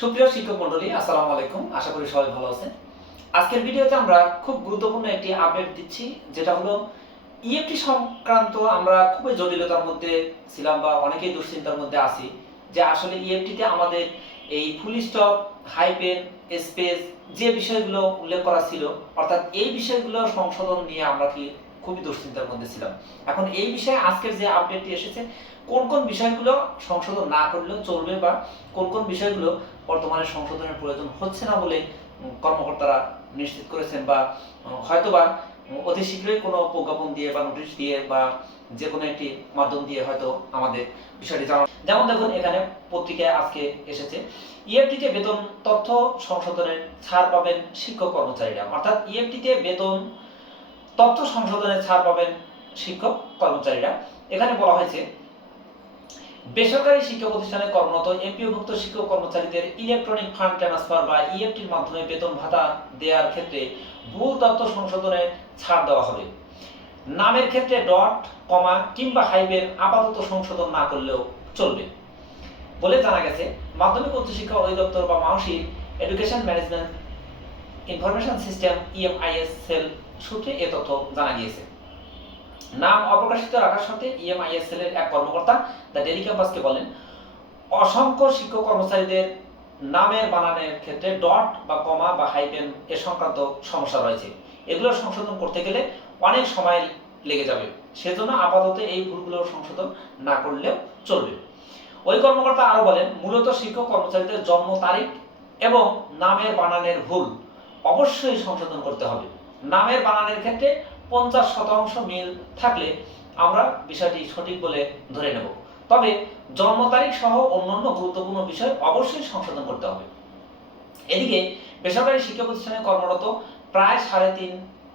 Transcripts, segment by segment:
সুপ্রিয় শিক্ষক মন্ডলী আসসালামু আলাইকুম। আশা করি সবাই ভালো আছেন। আজকের ভিডিওতে আমরা খুব গুরুত্বপূর্ণ একটি আপডেট দিচ্ছি, যেটা হলো ইএফটি সংক্রান্ত আমরা খুবই জটিলতার মধ্যে ছিলাম বা অনেকেই দুশ্চিন্তার মধ্যে আছি, যে আসলে ইএফটিতে আমাদের এই ফুল স্টপ হাইপেন স্পেস যে বিষয়গুলো উল্লেখ করা ছিল, অর্থাৎ এই বিষয়গুলো সংশোধন নিয়ে আমরা কি খুবই দুশ্চিন্তার মধ্যে ছিলাম। এখন এই বিষয়ে আজকের যে আপডেটটি এসেছে, কোন কোন বিষয়গুলো সংশোধন না করলেও চলবে বা কোন কোন বিষয়গুলো বর্তমানে সংশোধনের প্রয়োজন হচ্ছে না বলে কর্মকর্তারা নিশ্চিত করেছেন বা হয়তোবা অতি শীঘ্রই কোনো প্রজ্ঞাপন দিয়ে বা নোটিশ দিয়ে বা যে কোনো একটি মাধ্যম দিয়ে হয়তো আমাদের বিষয়টি জানা যেমন দেখুন, এখানে পত্রিকায় আজকে এসেছে ইএফটিতে বেতন তথ্য সংশোধনের ছাড় পাবেন শিক্ষক কর্মচারীরা। অর্থাৎ ইএফটিতে বেতন তথ্য সংশোধনের ছাড় পাবেন শিক্ষক, কর্মচারীরা। এখানে বলা হয়েছে, বেসরকারি শিক্ষা প্রতিষ্ঠানে কর্মরত এমপিওভুক্ত শিক্ষক কর্মচারীদের ইলেকট্রনিক ফান্ড ট্রান্সফার বা ইএফটির মাধ্যমে বেতন ভাতা দেওয়ার ক্ষেত্রে ভুল তথ্য সংশোধনে ছাড় দেওয়া হবে। নামের ক্ষেত্রে ডট, কমা কিংবা হাইবেন আপাতত সংশোধন না করলেও চলবে। বলে জানা গেছে, মাধ্যমিক উচ্চশিক্ষা অধিদপ্তর বা মাউসির education management information system EMIS cell সূত্রে এ তথ্য জানা গিয়েছে। নাম অপ্রকাশিত রাখার সাথে ইএমআইএসএল এর এক কর্মকর্তা, দ্য ডেলি ক্যাম্পাসকে বলেন, অসংখ্য শিক্ষক কর্মচারীদের নামের বানানের ক্ষেত্রে ডট বা কমা বা হাইপেন এ সংক্রান্ত সমস্যা রয়েছে। এগুলো সংশোধন করতে গেলে অনেক সময় লেগে যাবে। সেজন্য আপাতত এই ভুলগুলো সংশোধন না করলেও চলবে। ওই কর্মকর্তা আরও বলেন, মূলত শিক্ষক কর্মচারীদের জন্ম তারিখ এবং নামের বানানের ভুল অবশ্যই সংশোধন করতে হবে। নামের বানানের ক্ষেত্রে পঞ্চাশ শতাংশ মিল থাকলে আমরা বিষয়টি সঠিক বলে ধরে নেব। তবে জন্ম তারিখ সহ অন্যান্য গুরুত্বপূর্ণ বিষয় অবশ্যই সংশোধন করতে হবে। এদিকে বেসরকারি শিক্ষা প্রতিষ্ঠানে কর্মরত প্রায় সাড়ে তিন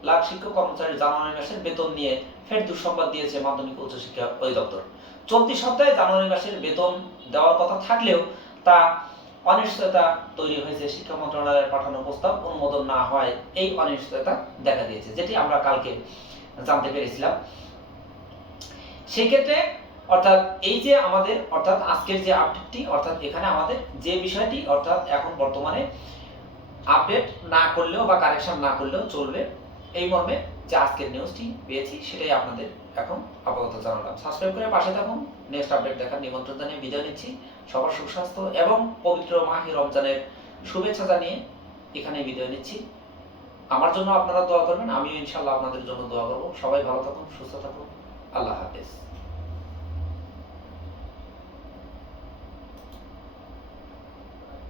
লাখ শিক্ষক কর্মচারীর জানুয়ারি মাসের বেতন নিয়ে ফের দুঃসংবাদ দিয়েছে মাধ্যমিক উচ্চশিক্ষা অধিদপ্তর। চলতি সপ্তাহে জানুয়ারি মাসের বেতন দেওয়ার কথা থাকলেও তা অনিশ্চয়তা তৈরি হয়েছে, শিক্ষা মন্ত্রণালয়ের পাঠানো প্রস্তাব অনুমোদন না হয়, এই অনিশ্চয়তা দেখা দিয়েছে, যেটি আমরা কালকে জানতে পেরেছিলাম। সেই ক্ষেত্রে অর্থাৎ এই যে আমাদের, অর্থাৎ আজকের যে আপডেটটি অর্থাৎ এখানে আমাদের যে বিষয়টি, অর্থাৎ এখন বর্তমানে আপডেট না করলেও বা কারেকশন না করলেও চলবে, এই মর্মে যে আজকের নিউজটি পেয়েছি, সেটাই আপনাদের এখন আপাতত জানালাম। সাবস্ক্রাইব করে পাশে থাকুন। নেক্সট আপডেট দেখার নিমন্ত্রণ জানিয়ে বিদায় নিচ্ছি। সবার সুস্বাস্থ্য এবং পবিত্র মাহি রমজানের শুভেচ্ছা জানিয়ে এখানে বিদায় নিচ্ছি। আমার জন্য আপনারা দোয়া করবেন, আমিও ইনশাল্লাহ আপনাদের জন্য দোয়া করব। সবাই ভালো থাকুন, সুস্থ থাকুন। আল্লাহ হাফেজ।